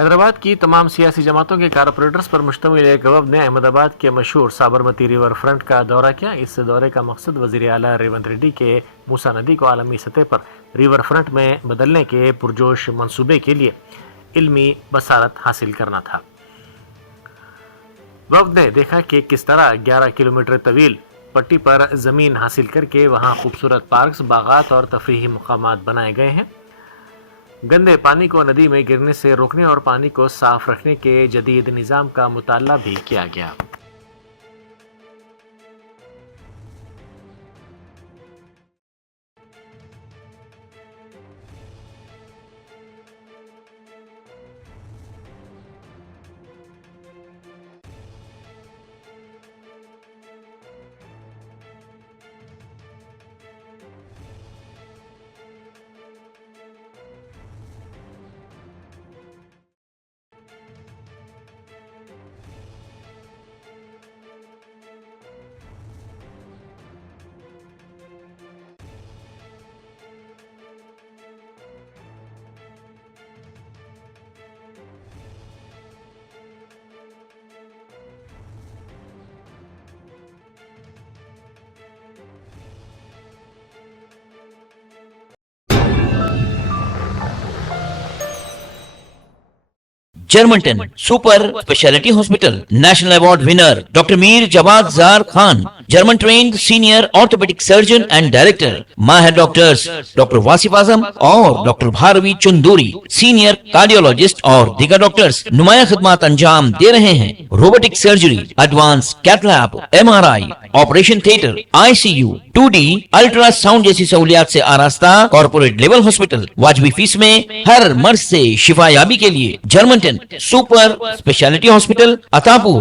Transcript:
हैदराबाद की तमाम सियासी जमातों के कारपोरेटर्स पर मुश्तमिल एक वफद ने अहमदाबाद के मशहूर साबरमती रिवर फ्रंट का दौरा किया। इस दौरे का मकसद वज़ीर आला रेवंत रेड्डी के मूसा नदी को आलमी सतह पर रिवर फ्रंट में बदलने के पुरजोश मंसूबे के लिए इल्मी बसारत हासिल करना था। वफद ने देखा कि किस तरह 11 किलोमीटर तवील पट्टी पर जमीन हासिल करके वहां खूबसूरत पार्क्स, बागात और तफरीही मुकामात बनाए गए हैं। गंदे पानी को नदी में गिरने से रोकने और पानी को साफ रखने के जदीद निज़ाम का मुताला भी किया गया। जर्मनटन super speciality hospital, national award winner doctor Mir Jawad जार Khan, German trained senior orthopaedic surgeon and director, माहिर डॉक्टर्स डॉक्टर वासिफ आजम और doctor Bharvi Chanduri, senior cardiologist और दीगर डॉक्टर्स नुमाया खिदमत अंजाम दे रहे हैं। Robotic surgery, advance cath lab, MRI, operation theatre, ICU, 2D ultrasound जैसी सहूलियात से आरास्ता कॉर्पोरेट लेवल हॉस्पिटल, वाजबी फीस में हर मर्ज से शिफायाबी के लिए Germanton super speciality hospital, Attapur,